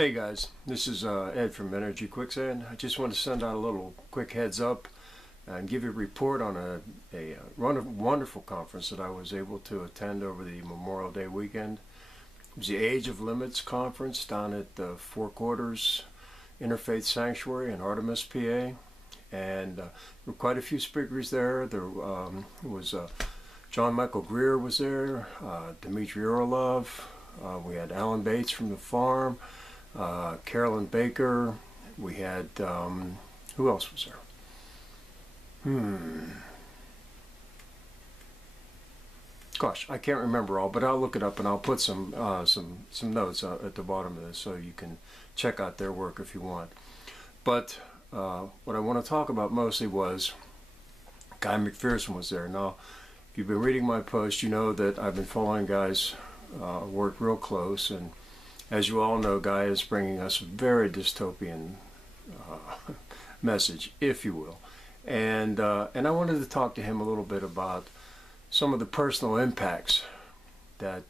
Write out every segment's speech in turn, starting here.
Hey guys, this is Ed from Energy Quicksand. I just want to send out a little quick heads up and give you a report on a wonderful conference that I was able to attend over the Memorial Day weekend. It was the Ageoflimits conference down at the Four Quarters Interfaith Sanctuary in Artemas, PA. And there were quite a few speakers there. There was John Michael Greer was there, Dmitry Orlov, we had Alan Bates from the farm, Carolyn Baker, we had, who else was there? Gosh, I can't remember all, but I'll look it up and I'll put some notes at the bottom of this so you can check out their work if you want. But what I want to talk about mostly was Guy McPherson was there. Now, if you've been reading my post, you know that I've been following Guy's work real close, and as you all know, Guy is bringing us a very dystopian message, if you will. And I wanted to talk to him a little bit about some of the personal impacts that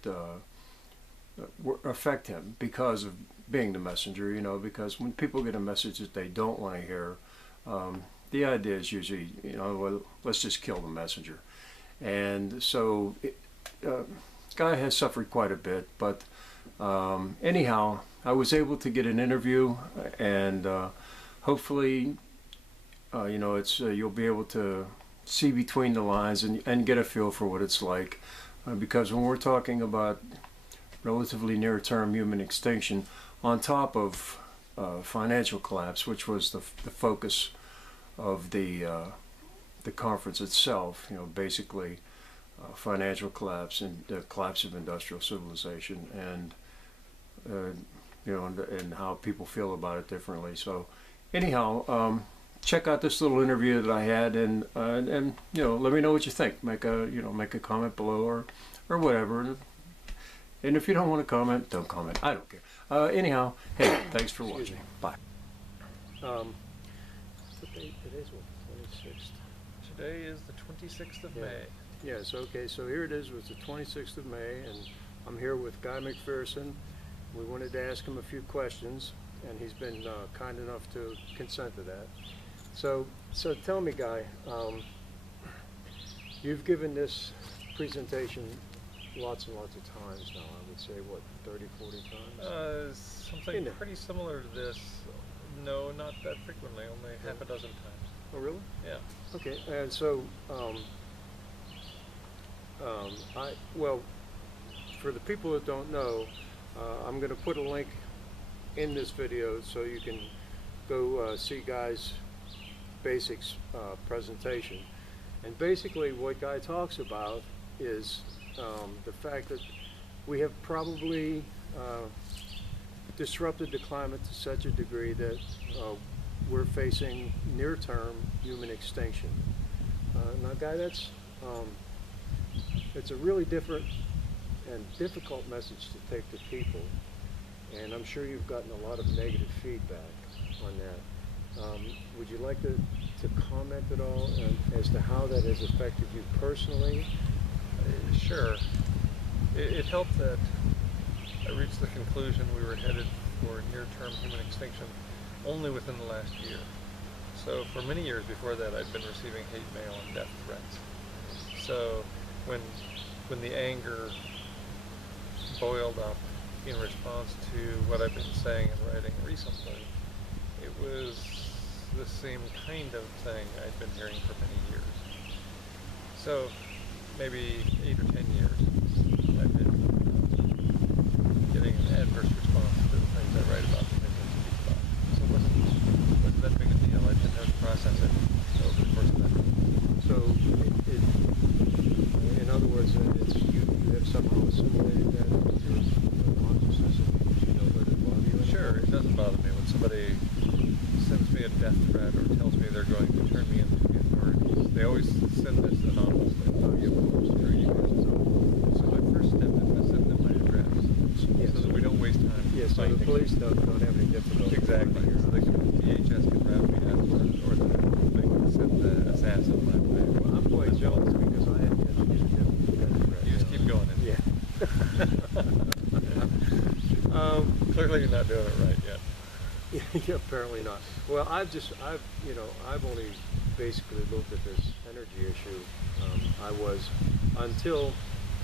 affect him because of being the messenger, you know, because when people get a message that they don't want to hear, the idea is usually, you know, well, let's just kill the messenger. And so Guy has suffered quite a bit, but anyhow, I was able to get an interview, and hopefully, you know, it's you'll be able to see between the lines and get a feel for what it's like, because when we're talking about relatively near-term human extinction, on top of financial collapse, which was the focus of the conference itself, you know, basically financial collapse and the collapse of industrial civilization, and you know, and how people feel about it differently. So anyhow, check out this little interview that I had, and you know, let me know what you think. Make a comment below or whatever. And if you don't want to comment, don't comment. I don't care. Anyhow, hey, thanks for watching. Bye. Today's what, 26th? Today is the 26th of May. Yes, okay, so here it is. It's the 26th of May, and I'm here with Guy McPherson. We wanted to ask him a few questions, and he's been kind enough to consent to that. So tell me, Guy, you've given this presentation lots and lots of times now. I would say, what, 30, 40 times? Something pretty similar to this. No, not that frequently, only half a dozen times. Oh, really? Yeah. Okay, and so, well, for the people that don't know, I'm going to put a link in this video so you can go see Guy's basics presentation. And basically what Guy talks about is the fact that we have probably disrupted the climate to such a degree that we're facing near-term human extinction. Now, Guy, it's a really different and difficult message to take to people, and I'm sure you've gotten a lot of negative feedback on that. Would you like to comment at all as to how that has affected you personally? Sure. It helped that I reached the conclusion we were headed for near-term human extinction only within the last year. So for many years before that, I'd been receiving hate mail and death threats. So when the anger boiled up in response to what I've been saying and writing recently, it was the same kind of thing I'd been hearing for many years. So maybe 8 or 10 years I've been getting an adverse response to the things I write about and things I speak about. So it wasn't that big a deal. I didn't have to process it over the course of that. So in other words, you have somehow assimilated that into your consciousness, and you don't let it bother you anymore? Sure, it doesn't bother me when somebody sends me a death threat or tells me they're going to turn me into the authorities. They always send this anonymously. Oh, yeah, of course. Sure, you guys know. So my first step is to send them my address, so that we don't waste time. Yeah, so the police don't have any difficulty. Exactly. So they can, DHS can wrap me up, or they can send the assassin my way. Well, I'm quite jealous because I had to get a different. You just keep going. Yeah. Clearly you're not doing it right. Yeah, apparently not. Well, I've only basically looked at this energy issue. I was, until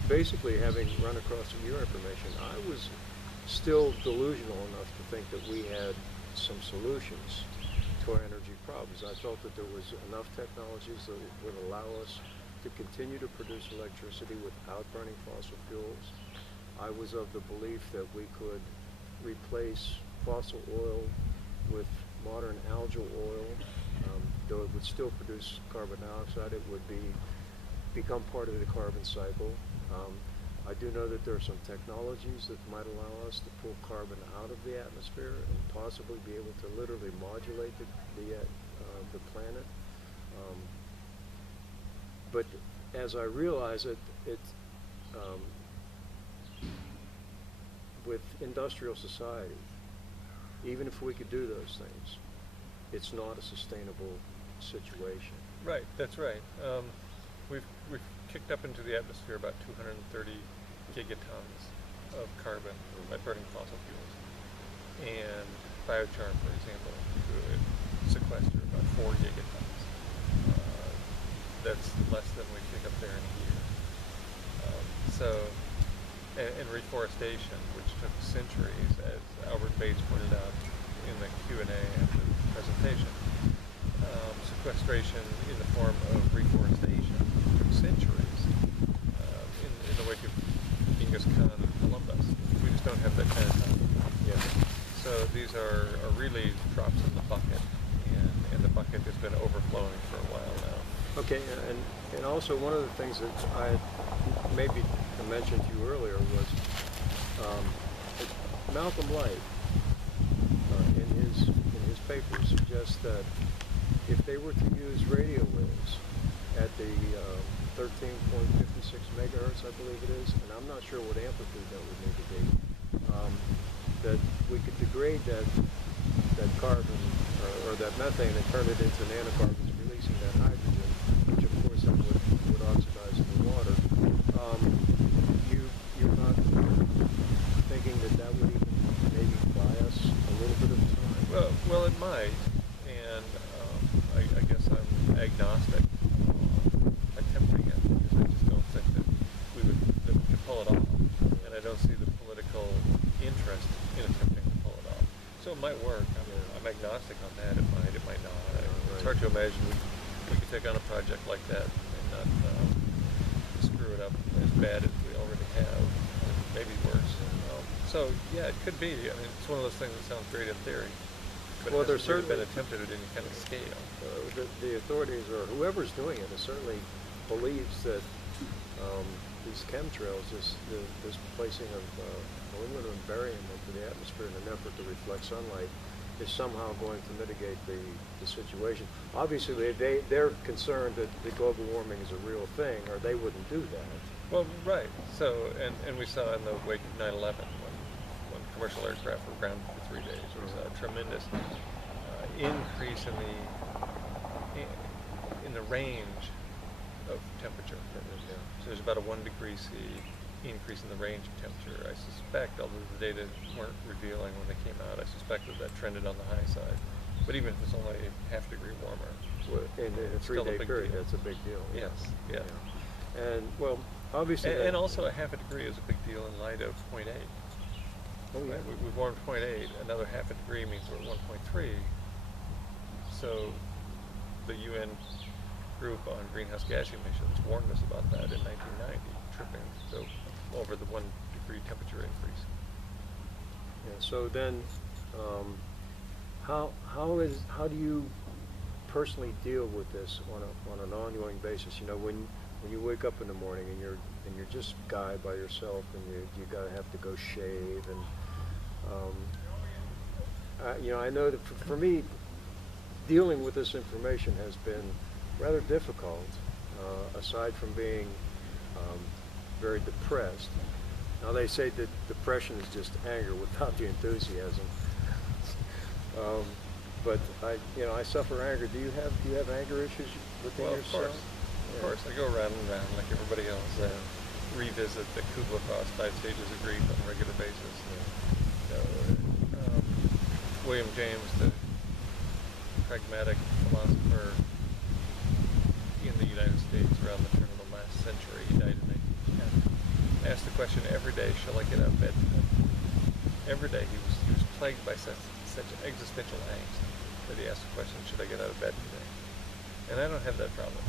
basically having run across some of your information, I was still delusional enough to think that we had some solutions to our energy problems. I felt that there was enough technologies that would allow us to continue to produce electricity without burning fossil fuels. I was of the belief that we could replace fossil oil with modern algal oil, though it would still produce carbon dioxide. It would become part of the carbon cycle. I do know that there are some technologies that might allow us to pull carbon out of the atmosphere and possibly be able to literally modulate the planet. But as I realize it, with industrial society, even if we could do those things, it's not a sustainable situation. Right, that's right. We've kicked up into the atmosphere about 230 gigatons of carbon by burning fossil fuels. And biochar, for example, could sequester about 4 gigatons. That's less than we kick up there in a year. And reforestation, which took centuries, as Albert Bates pointed out in the Q&A after the presentation, sequestration in the form of reforestation took centuries in the wake of Genghis Khan and Columbus. We just don't have that kind of time. Yeah. So these are really drops in the bucket, and the bucket has been overflowing for a while now. Okay, and also one of the things that I maybe mentioned to you earlier was Malcolm Light in his paper suggests that if they were to use radio waves at the 13.56 megahertz, I believe it is, and I'm not sure what amplitude that would need to be, that we could degrade that carbon or that methane and turn it into nanocarbons, releasing that hydrogen, which of course then would oxidize in the water. You're not thinking that would even maybe buy us a little bit of time? Well, it might, and I guess I'm agnostic attempting it, because I just don't think that we could pull it off, and I don't see the political interest in attempting to pull it off. So it might work. I'm agnostic on that. It might not. It's hard to imagine we could take on a project like that and not screw it up as bad as we already have, maybe worse. So yeah, it could be. I mean, it's one of those things that sounds great in theory, but well, it hasn't really been attempted at any kind of scale. The authorities or whoever's doing it certainly believes that these chemtrails, this placing of aluminum and barium into the atmosphere in an effort to reflect sunlight, is somehow going to mitigate the situation. Obviously, they're concerned that the global warming is a real thing, or they wouldn't do that. Well, right. So, and we saw in the wake of 9/11, when commercial aircraft were grounded for 3 days, there was a tremendous increase in the range of temperature. So there's about a 1 degree C increase in the range of temperature. I suspect, although the data weren't revealing when they came out, I suspect that trended on the high side. But even if it's only half a degree warmer, in a 3-day period, that's a big deal. Yes, yeah. And well, obviously, and also a half a degree is a big deal in light of 0.8. Oh, yeah. Right? We warmed 0.8. Another half a degree means we're at 1.3. So the UN group on greenhouse gas emissions warned us about that in 1990, tripping over the 1 degree temperature increase. Yeah. So then, how do you personally deal with this on an ongoing basis? You know, when you wake up in the morning and you're just Guy by yourself, and you gotta have to go shave, and I know that for me, dealing with this information has been rather difficult. Aside from being very depressed. Now they say that depression is just anger without the enthusiasm. But I suffer anger. Do you have anger issues within yourself? Of course. I go around and around like everybody else. Revisit the Kubler-Ross 5 stages of grief on a regular basis. William James, the pragmatic philosopher in the United States around the turn of the last century, he died in 1910, asked the question every day, shall I get out of bed today? Every day he was plagued by such existential angst that he asked the question, should I get out of bed today? And I don't have that problem,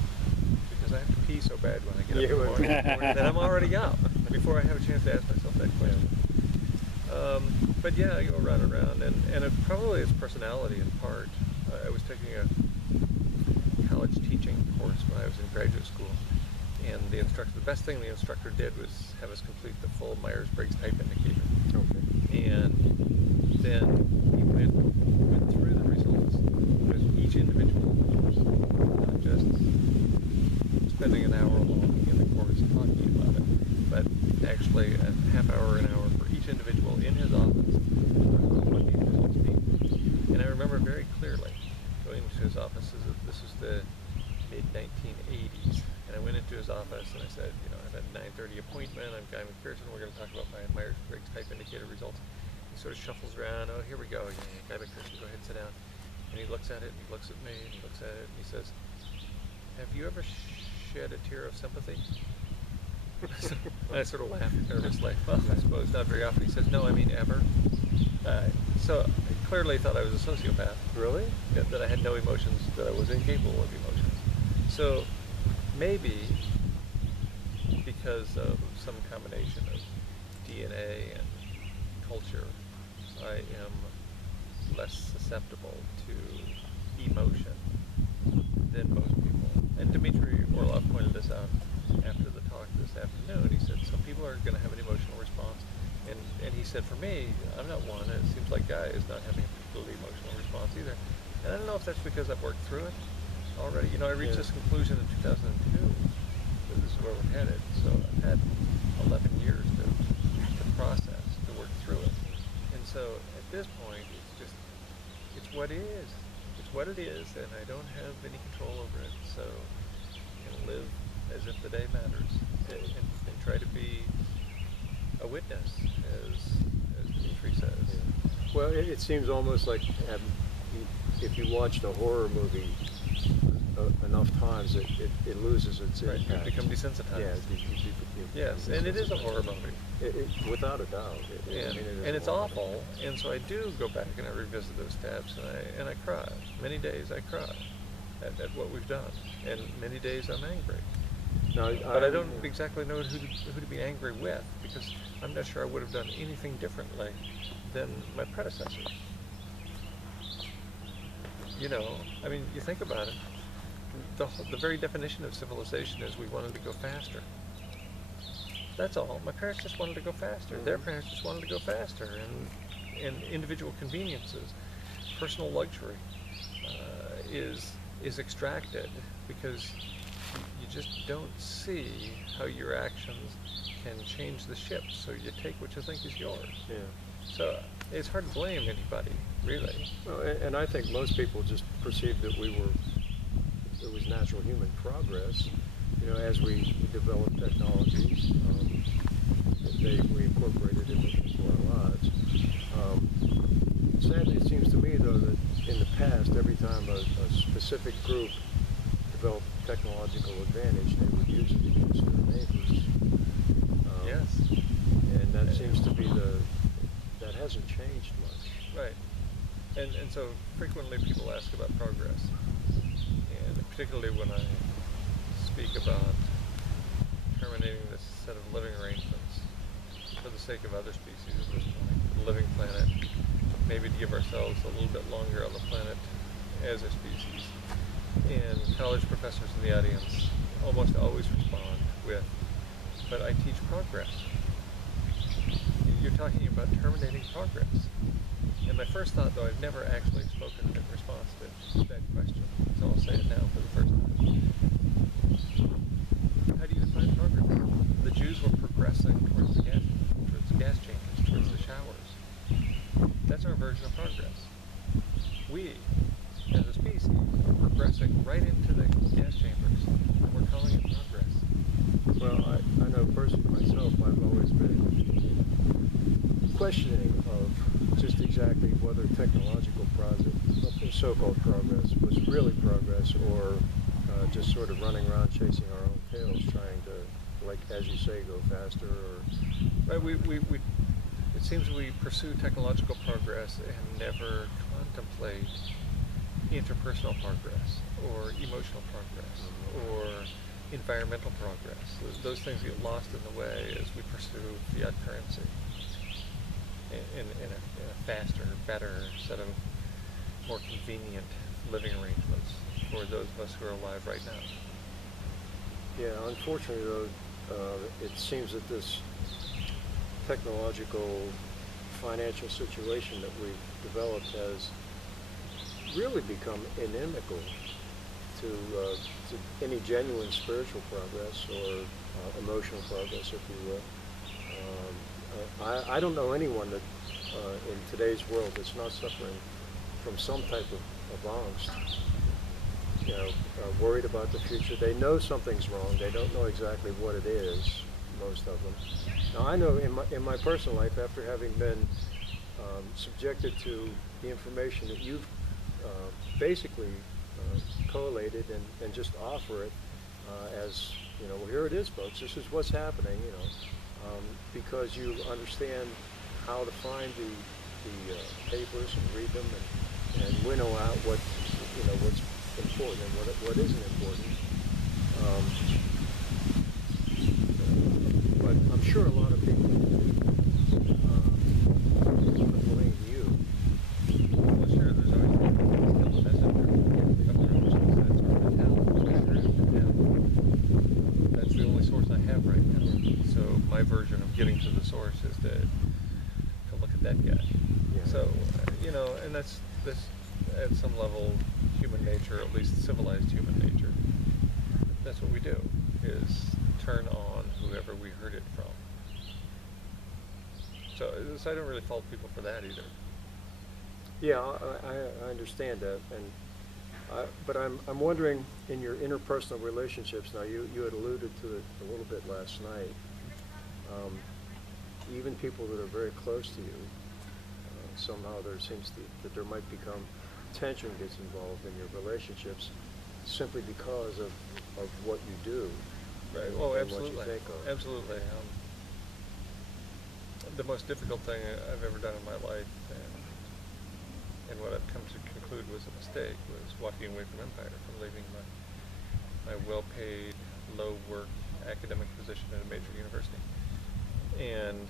because I have to pee so bad when I get up in the morning that I'm already up before I have a chance to ask myself that question. But yeah, I go around, and it probably is personality in part. I was taking a college teaching course when I was in graduate school, and the best thing the instructor did was have us complete the full Myers-Briggs type indicator. Okay. And then he went through the results with each individual, not just spending an hour long in the course talking about it, but actually a half hour, an hour for each individual in his office, what these results mean. And I remember very clearly going into his office. This was the mid-1980s, and I went into his office and I said, you know, I have a 9:30 appointment. I'm Guy McPherson. We're going to talk about my Myers-Briggs type indicator results. He sort of shuffles around. Oh, here we go. Yeah, Guy McPherson, go ahead and sit down. And he looks at it, and he looks at me, and he looks at it, and he says, have you ever shed a tear of sympathy? And I sort of laughed nervously. Well, I suppose not very often. He says, no, I mean ever. So I clearly thought I was a sociopath. Really? That I had no emotions, that I was incapable of emotions. So maybe because of some combination of DNA and culture, I am less susceptible to emotion than most people. And Dmitry Orlov pointed this out after the talk this afternoon. He said some people are going to have an emotional response, and he said, for me, I'm not one, and it seems like Guy is not having a particularly emotional response either. And I don't know if that's because I've worked through it already. You know, I reached this conclusion in 2002 that this is where we're headed. So I've had 11 years to process, to work through it. And so at this point, it's what it is. It's what it is, and I don't have any control over it. So I'm going to live as if the day matters, and try to be a witness, as Dmitry says. Yeah. Well, it seems almost like if you watched a horror movie enough times, it loses its impact. You become desensitized. Yeah, yes, and it is a horror movie. Without a doubt. And it's awful, and so I do go back and I revisit those steps, and I cry. Many days I cry at what we've done, and many days I'm angry. Now, but I don't exactly know who to be angry with, because I'm not sure I would have done anything differently than my predecessors. You know, I mean, you think about it. The very definition of civilization is we wanted to go faster. That's all. My parents just wanted to go faster. Mm-hmm. Their parents just wanted to go faster, and individual conveniences, personal luxury is extracted because you just don't see how your actions can change the ship. So you take what you think is yours. Yeah. So it's hard to blame anybody, really. Well, and I think most people just perceived that it was natural human progress. You know, as we developed technologies, we incorporated it into our lives. Sadly, it seems to me, though, that in the past, every time a specific group developed technological advantage, they would use it against their neighbors. Yes. And that seems to be that hasn't changed much. Right. And so frequently people ask about progress. And particularly when I speak about terminating this set of living arrangements for the sake of other species at this point, the living planet, maybe to give ourselves a little bit longer on the planet as a species. And college professors in the audience almost always respond with, but I teach progress. You're talking about terminating progress. And my first thought, though, I've never actually spoken in response to that question, so I'll say it now for the first time. How do you define progress? The Jews were progressing towards the gas chambers, towards the showers. That's our version of progress. We, as a species, are progressing right into the gas chambers, and we're calling it progress. Well, I know personally myself, I've always been questioning of just exactly exactly whether technological so-called progress was really progress, or just sort of running around chasing our own tails, trying to, like as you say, go faster. Or right, it seems we pursue technological progress and never contemplate interpersonal progress or emotional progress or environmental progress. Those things get lost in the way as we pursue fiat currency in a faster, better set of more convenient living arrangements for those of us who are alive right now. Yeah, unfortunately though, it seems that this technological financial situation that we've developed has really become inimical to any genuine spiritual progress or emotional progress, if you will. I don't know anyone that in today's world that's not suffering from some type of angst, worried about the future. They know something's wrong. They don't know exactly what it is, most of them. Now, I know in my personal life, after having been subjected to the information that you've basically collated and just offer it as, well, here it is, folks. This is what's happening, because you understand how to find the papers and read them and winnow out what's important and what isn't important. But I'm sure a lot of people blame you. Well, sure, there's always still a messenger. That's the only source I have right now. So my version of getting to the source is to look at that guy. Yeah. So, and that's at some level human nature, at least civilized human nature. That's what we do, is turn on whoever we heard it from. So I don't really fault people for that either. Yeah, I understand that, but I'm wondering, in your interpersonal relationships, now you had alluded to it a little bit last night, even people that are very close to you, somehow there seems that there might become tension gets involved in your relationships simply because of what you do. Right. And, Oh, and absolutely. what you think of. Absolutely. The most difficult thing I've ever done in my life, and what I've come to conclude was a mistake, was walking away from Empire, from leaving my well-paid, low-work academic position at a major university, and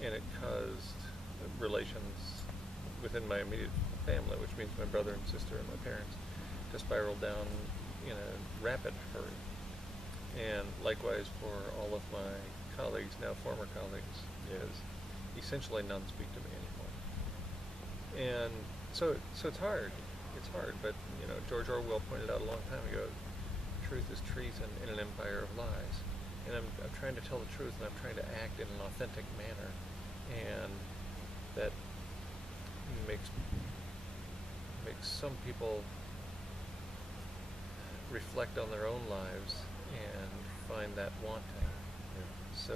it caused relations within my immediate family, which means my brother and sister and my parents, to spiral down in a rapid hurry. And likewise for all of my colleagues, now former colleagues, because essentially none speak to me anymore. And so it's hard. It's hard, but George Orwell pointed out a long time ago, truth is treason in an empire of lies. And I'm trying to tell the truth, and I'm trying to act in an authentic manner, and that makes some people reflect on their own lives and find that wanting. So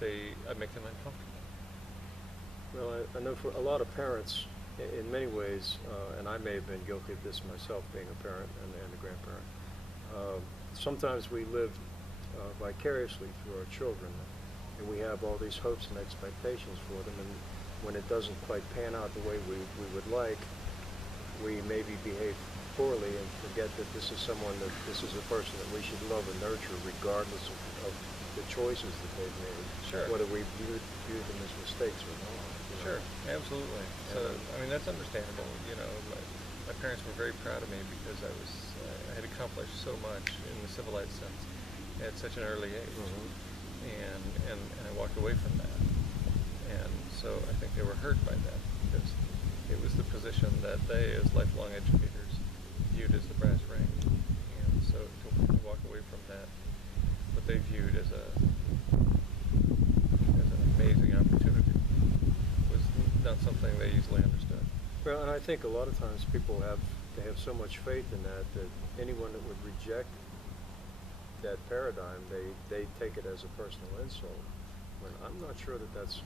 I make them uncomfortable. Well, I know for a lot of parents, in many ways, and I may have been guilty of this myself, being a parent and a grandparent, sometimes we live vicariously through our children, and we have all these hopes and expectations for them, and when it doesn't quite pan out the way we would like, we maybe behave poorly and forget that this is a person that we should love and nurture regardless of the choices that they've made. Sure. Whether we view them as mistakes or not. Sure, absolutely. So, that's understandable. My parents were very proud of me because I had accomplished so much in the civilized sense at such an early age. And I walked away from that. And so I think they were hurt by that, because it was the position that they, as lifelong educators, viewed as the brass ring. And so to walk away from that, what they viewed as an amazing opportunity, was not something they easily understood. Well, and I think a lot of times people have so much faith in that anyone that would reject that paradigm, they take it as a personal insult. when I'm not sure that that's.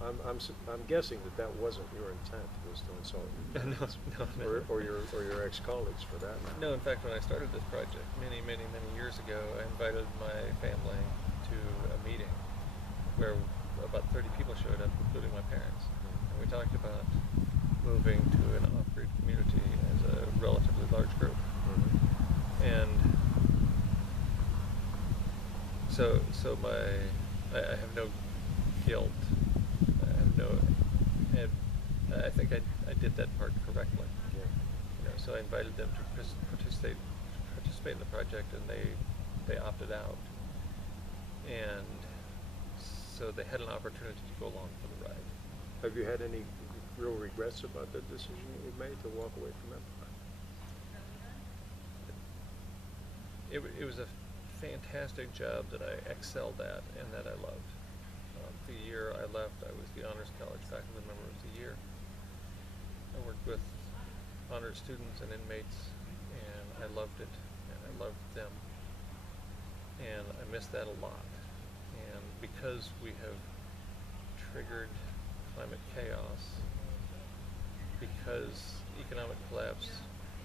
I'm guessing that that wasn't your intent, was to insult your parents, or your ex-colleagues for that matter. No, in fact, when I started this project many years ago, I invited my family to a meeting where about 30 people showed up, including my parents, and we talked about moving to an off-grid community as a relatively large group. And so I have no guilt. I think I did that part correctly. Yeah. You know, so I invited them to participate in the project, and they opted out. And so they had an opportunity to go along for the ride. Have you had any real regrets about the decision you made to walk away from Empire? It was a fantastic job that I excelled at and that I loved. The year I left, I was the Honors College Faculty Member of the Year. I worked with honored students and inmates, and I loved it, and I loved them. And I miss that a lot. And because we have triggered climate chaos, because economic collapse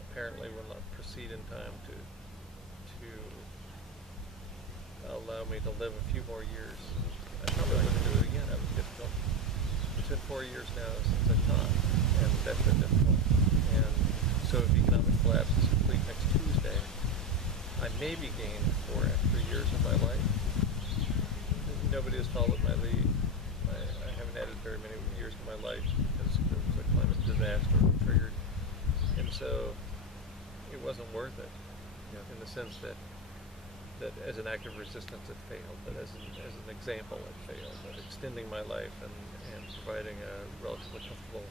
apparently will not proceed in time to allow me to live a few more years. I probably wouldn't do it again. That was difficult. It's been 4 years now since I taught, and that's been difficult. And so if economic collapse is complete next Tuesday, I may be gained 4 extra years of my life. Nobody has followed my lead. I haven't added very many years to my life because there was a climate disaster triggered. And so it wasn't worth it, in the sense that as an act of resistance it failed, but as an example it failed. That extending my life and providing a relatively comfortable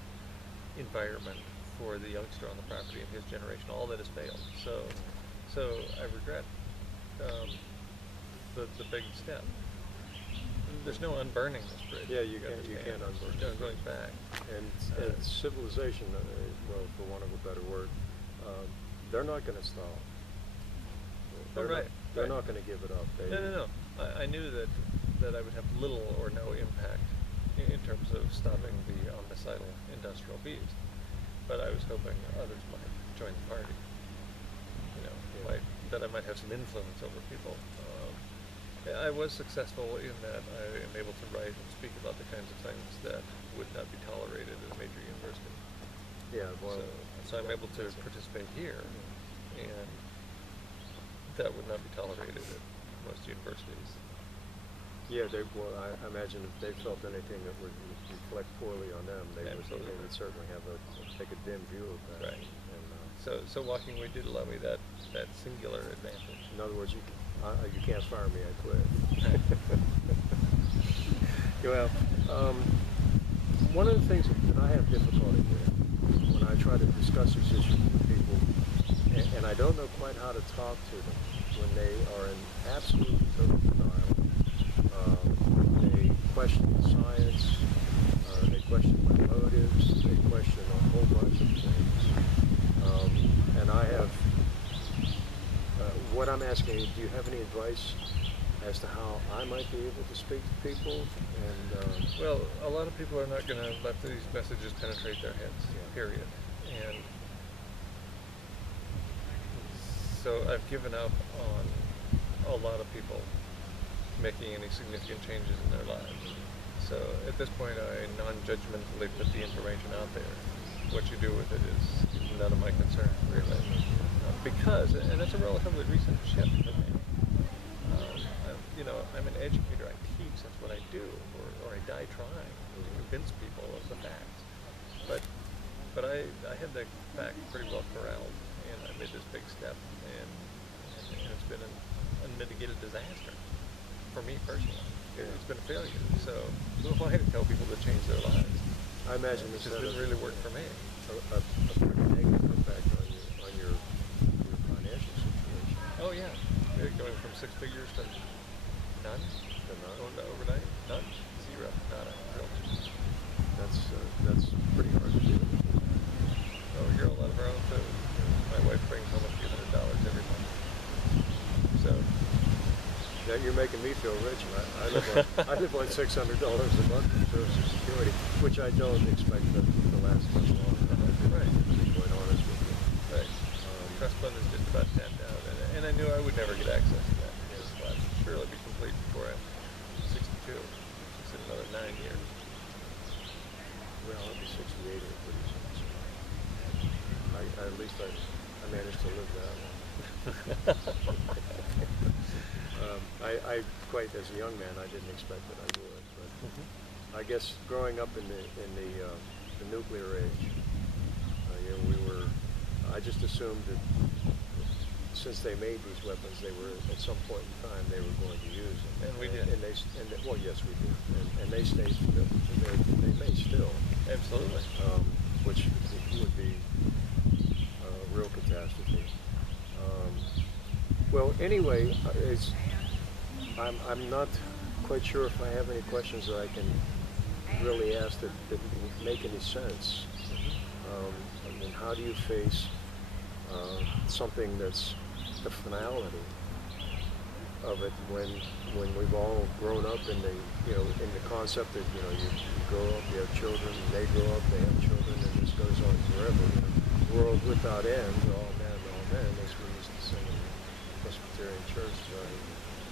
environment for the youngster on the property and his generation, all that has failed. So I regret the big step. There's no unburning this bridge. Yeah, you can't unburn it. There's no going back. And civilization, well, for want of a better word, they're not going to stall. They're not going to give it up. No. I knew that I would have little or no impact in terms of stopping the homicidal industrial beast, but I was hoping others might join the party. You know, that I might have some influence over people. I was successful in that I am able to write and speak about the kinds of things that would not be tolerated at a major university. Yeah, well, so I'm able to participate here, and that would not be tolerated at most universities. Yeah, I imagine if they felt anything that would reflect poorly on them, they would certainly take a dim view of that. Right. And, so walking away did allow me that singular advantage. In other words, you can't fire me, I quit. Well, one of the things that I have difficulty with when I try to discuss these issues with people, and I don't know quite how to talk to them when they are in absolute total denial. They question the science, they question my motives, they question a whole bunch of things. And I have, what I'm asking is, do you have any advice as to how I might be able to speak to people? And well, a lot of people are not going to let these messages penetrate their heads, period. And so I've given up on a lot of people making any significant changes in their lives. So at this point, I non-judgmentally put the information out there. What you do with it is none of my concern, really. Because, and it's a relatively recent shift for me. I'm an educator. I teach. That's what I do, or I die trying to convince people of the facts. But I had the fact pretty well corralled, and I made this big step, and it's been an unmitigated disaster for me personally. It's been a failure. So who am I to tell people to change their lives? I imagine this didn't really work for me. A pretty negative effect on your financial situation. Oh yeah, going from 6 figures to none. Going to overnight, none, zero, nada, zilch. That's pretty hard to do. Oh, we grow a lot of our own food. My wife brings home a few $100s every month. So Now you're making me feel rich. I live on $600 a month in Social Security, which I don't expect to last much longer. Right. To be quite honest with you. Right. Trust fund is just about tapped out, and I knew I would never get access to that. Because well, I'm sure it'll be complete before I'm 62, which is in another 9 years. Well, I'll be 68 or pretty soon. So at least I managed to live that long. I quite as a young man, I didn't expect that I would, but I guess growing up in the nuclear age, I just assumed that since they made these weapons, they were at some point in time they were going to use them. And we did. Well, yes, we did, and they stay still. They may still. Absolutely. Which would be a real catastrophe. Well, anyway, I'm not quite sure if I have any questions that I can really ask that make any sense. I mean, how do you face something that's the finality of it when we've all grown up in the concept that you grow up, you have children, and they grow up, they have children, and this goes on forever. World without end, all men, as we used to sing in the Presbyterian Church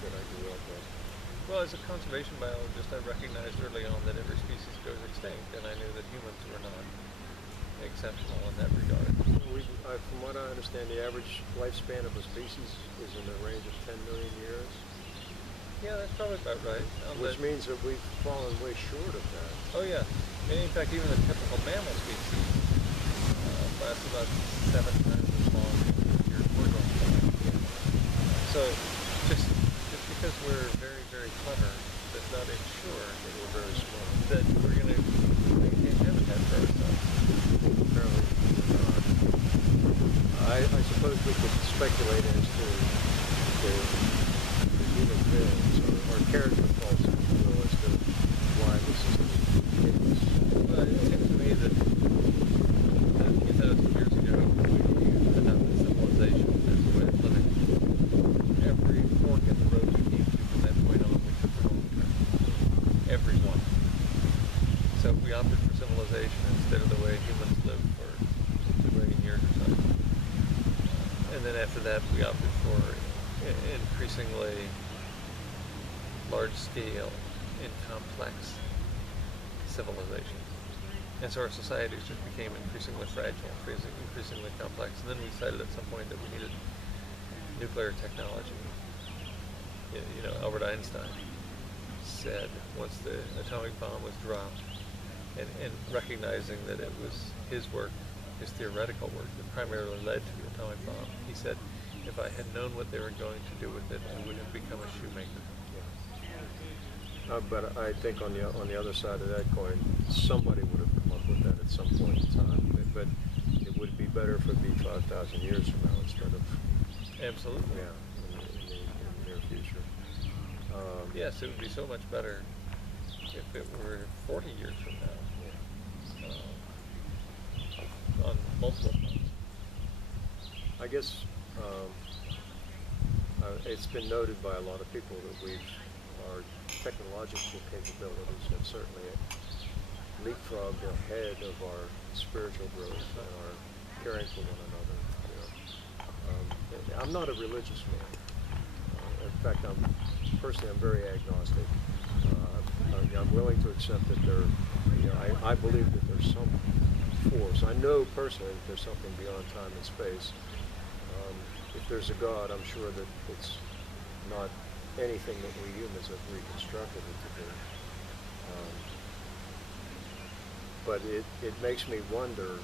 that I grew up with. Well, as a conservation biologist, I recognized early on that every species goes extinct, and I knew that humans were not exceptional in that regard. From what I understand, the average lifespan of a species is in the range of 10 million years. Yeah, that's probably about right. Which means that we've fallen way short of that. Oh yeah, and in fact, even the typical mammal species lasts about 7 times as long as your horizontal. So just because we're very, very clever does not ensure that we're very smart, that we're going to maintain habitat for ourselves. Apparently not. I suppose we could speculate as to the human beings or character faults, if you will, as to why this is the case. Well, it seems to me that 2,000 years ago, we adopted civilization as a way of living. Every fork in the road we came to from that point on, we took the wrong turn. Every one. So we opted for civilization instead of the way humans lived for 2 million years or so. And then after that, we opted for increasingly large-scale and complex civilization. And so our societies just became increasingly fragile, increasingly complex. And then we decided at some point that we needed nuclear technology. You know, Albert Einstein said once the atomic bomb was dropped, and recognizing that it was his work, his theoretical work, that primarily led to the atomic bomb, he said, if I had known what they were going to do with it, I would have become a shoemaker. But I think on the other side of that coin, somebody would have come up with that at some point in time. But it would be better if it be 5,000 years from now instead of absolutely, in the near future. Yes, it would be so much better if it were 40 years from now. On multiple fronts. I guess it's been noted by a lot of people that our technological capabilities have certainly leapfrogged ahead of our spiritual growth and our caring for one another. I'm not a religious man. In fact, I'm very agnostic. I'm willing to accept that I believe that there's some force. I know personally that there's something beyond time and space. If there's a God, I'm sure that it's not anything that we humans have reconstructed it to be. But it makes me wonder,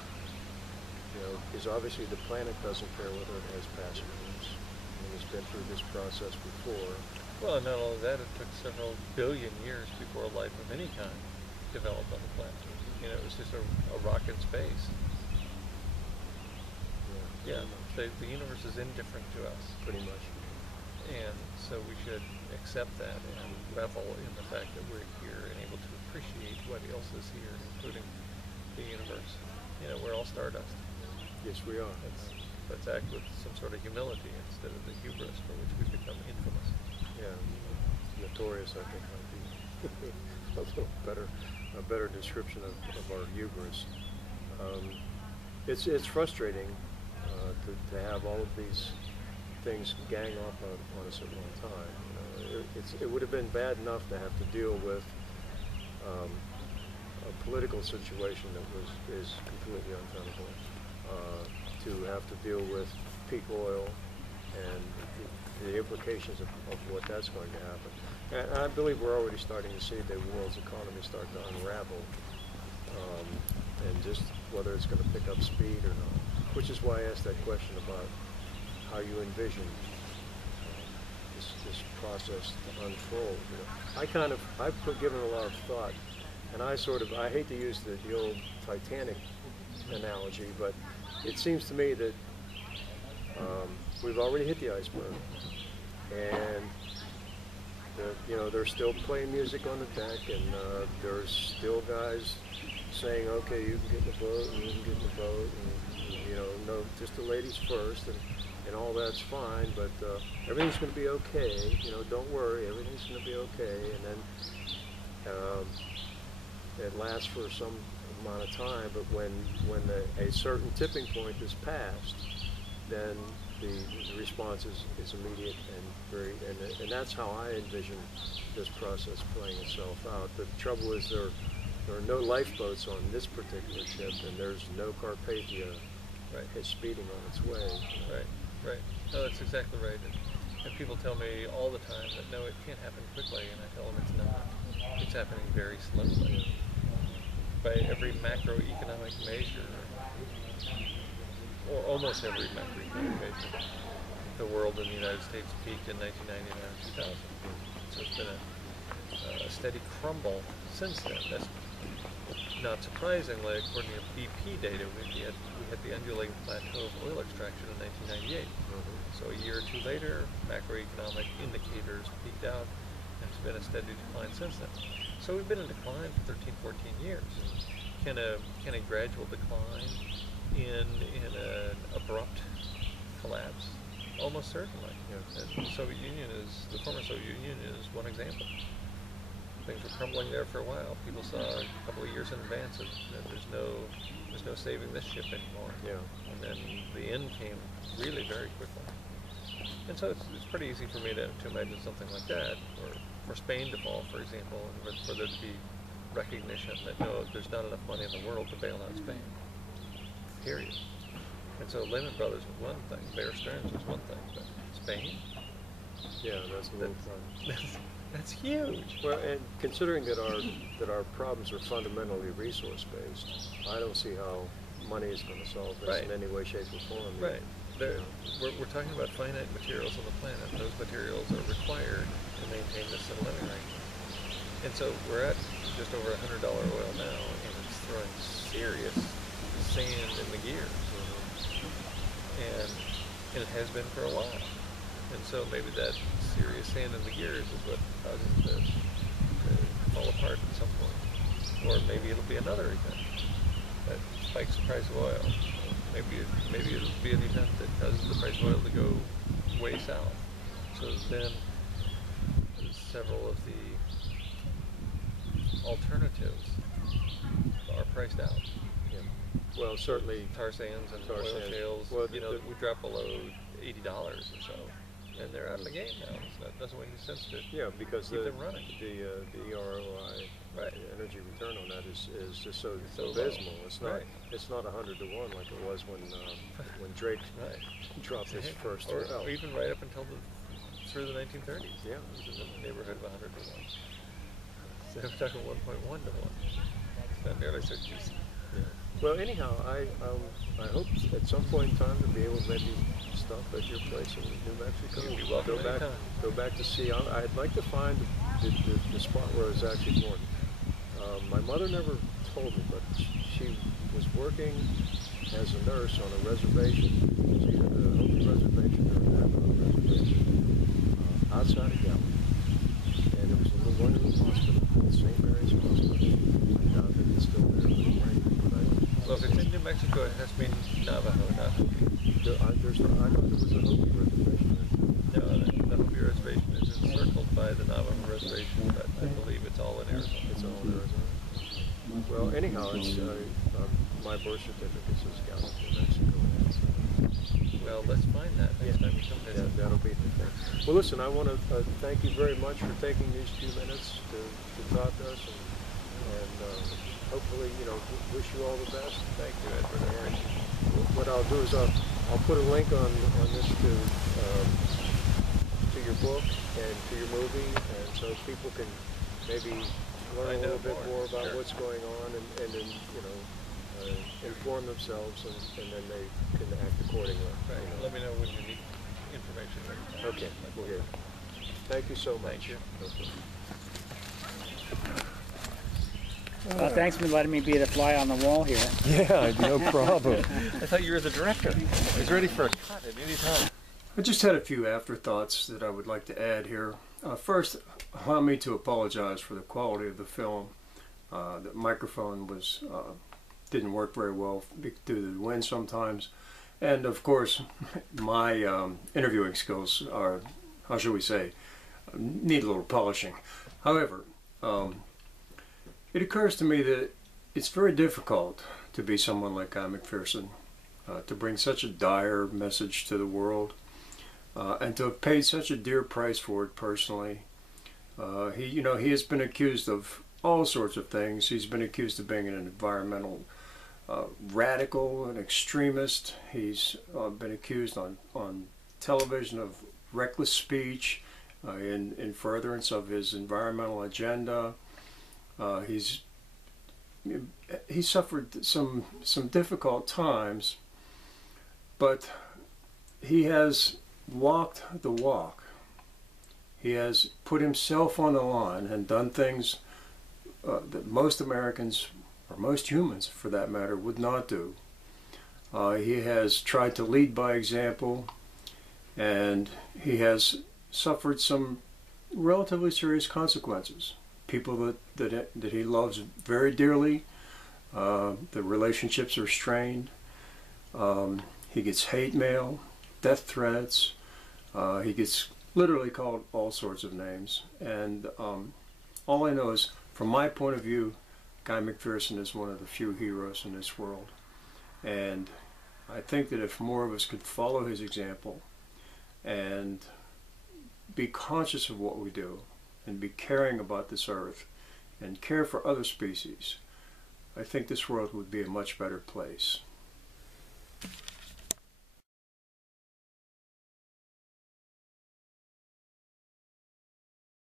because obviously the planet doesn't care whether it has passengers. I mean, it's been through this process before. Well, not only that, it took several billion years before life of any kind developed on the planet. It was just a rock in space. Yeah, the universe is indifferent to us. Pretty much. And so we should accept that and revel in the fact that we're here and able to appreciate what else is here, including the universe. We're all stardust. Yes, we are. Let's act with some sort of humility instead of the hubris for which we've become infamous. Yeah, notorious, I think, might be a little better, a better description of our hubris. It's frustrating to have all of these things gang up on us at one time. You know, it would have been bad enough to have to deal with a political situation that is completely untenable. To have to deal with peak oil and the implications of what that's going to happen. And I believe we're already starting to see the world's economy start to unravel, and just whether it's going to pick up speed or not. Which is why I asked that question about how you envision this process to unfold. You know, I've given a lot of thought, and I hate to use the old Titanic analogy, but it seems to me that we've already hit the iceberg, and they're still playing music on the deck, and there's still guys saying, okay, you can get in the boat, and you can get in the boat, and no, just the ladies first, and all that's fine, but everything's going to be okay. Don't worry, everything's going to be okay, and then it lasts for some amount of time, but when a certain tipping point is passed, then the response is immediate and that's how I envision this process playing itself out. The trouble is there are no lifeboats on this particular ship, and there's no Carpathia speeding on its way. Right. No, that's exactly right. And people tell me all the time that no, it can't happen quickly, and I tell them it's not. It's happening very slowly. By every macroeconomic measure, or almost every macroeconomic measure, the world in the United States peaked in 1999 and 2000. So it's been a steady crumble since then. That's not surprisingly, according to BP data, we had the undulating plateau of oil extraction in 1998. So a year or two later, macroeconomic indicators peaked out, and it's been a steady decline since then. So we've been in decline for 13, 14 years. Can a gradual decline in an abrupt collapse? Almost certainly. Yeah. And the former Soviet Union is one example. Things were crumbling there for a while. People saw a couple of years in advance that there's no saving this ship anymore. Yeah. And then the end came really very quickly. And so it's pretty easy for me to imagine something like that, or for Spain to fall, for example, and for there to be recognition that no, there's not enough money in the world to bail out Spain. Period. And so Lehman Brothers was one thing, Bear Stearns was one thing, but Spain? Yeah, that's a little fun. That's huge. Well, and considering that our problems are fundamentally resource-based, I don't see how money is going to solve this in any way, shape, or form. Right. We're talking about finite materials on the planet. Those materials are required to maintain this living rate. And so we're at just over $100 oil now, and it's throwing serious sand in the gears. And it has been for a while. And so maybe that serious sand in the gears is what causes it to fall apart at some point. Or maybe it'll be another event that spikes the price of oil. Maybe it'll be an event that causes the price of oil to go way south. So then several of the alternatives are priced out. Yeah. Well, certainly tar sands and oil shales. Well, we drop below $80 or so, and they're out of the game now. So that doesn't make any sense to because keep them running. The ROI, the energy return on that is just so abysmal. It's not 100 to 1 like it was when Drake dropped his first or well. Even right up until through the 1930s. Yeah, it was in the neighborhood of 100 to 1. So we're talking 1.1 to 1. It's not nearly 60. Yeah. Well, anyhow, I hope at some point in time to be able to maybe stop at your place in New Mexico. You'd be welcome go back to see. I'd like to find the spot where I was actually born. My mother never told me, but she was working as a nurse on a reservation. It was either the Hopi reservation or the Navajo reservation outside of Gallup. And it was a little wonderful hospital called St. Mary's Hospital. I doubt that it's still there. Well, if it's in New Mexico, it has to be Navajo, not Hopi. I thought there was a Hopi reservation there. No, the Hopi reservation is in Circle. by the Navajo Reservation, but I believe it's all in Arizona. It's all in Arizona. Well, anyhow, it's, my birth certificate says Gallup, New Mexico. Well, let's find that next time you come Yeah, visit. that'll be the thing. Well, listen, I want to thank you very much for taking these few minutes to talk to us, and hopefully, you know, wish you all the best. Thank you, Edward. I appreciate it. What I'll do is I'll put a link on this to your book and to your movie, and so people can maybe learn a little bit more about what's going on, and then, you know, inform themselves, and then they can act accordingly. Right. You know. Let me know when you need information. Okay. Well, thank you so much. Thank you. Okay. Well, thanks for letting me be the fly on the wall here. Yeah, no problem. I thought you were the director. I was ready for a cut at any time. I just had a few afterthoughts that I would like to add here. First, allow me to apologize for the quality of the film. The microphone was didn't work very well due to the wind sometimes, and of course, my interviewing skills are, how should we say, need a little polishing. However, it occurs to me that it's very difficult to be someone like Guy McPherson, to bring such a dire message to the world, and to have paid such a dear price for it personally. He has been accused of all sorts of things. He's been accused of being an environmental radical, an extremist. He's been accused on television of reckless speech in furtherance of his environmental agenda. He's suffered some difficult times, but he has walked the walk. He has put himself on the line and done things that most Americans, or most humans for that matter, would not do. He has tried to lead by example, and he has suffered some relatively serious consequences. People that he loves very dearly, the relationships are strained. He gets hate mail, death threats. He gets literally called all sorts of names. And all I know is, from my point of view, Guy McPherson is one of the few heroes in this world. And I think that if more of us could follow his example and be conscious of what we do and be caring about this earth and care for other species, I think this world would be a much better place.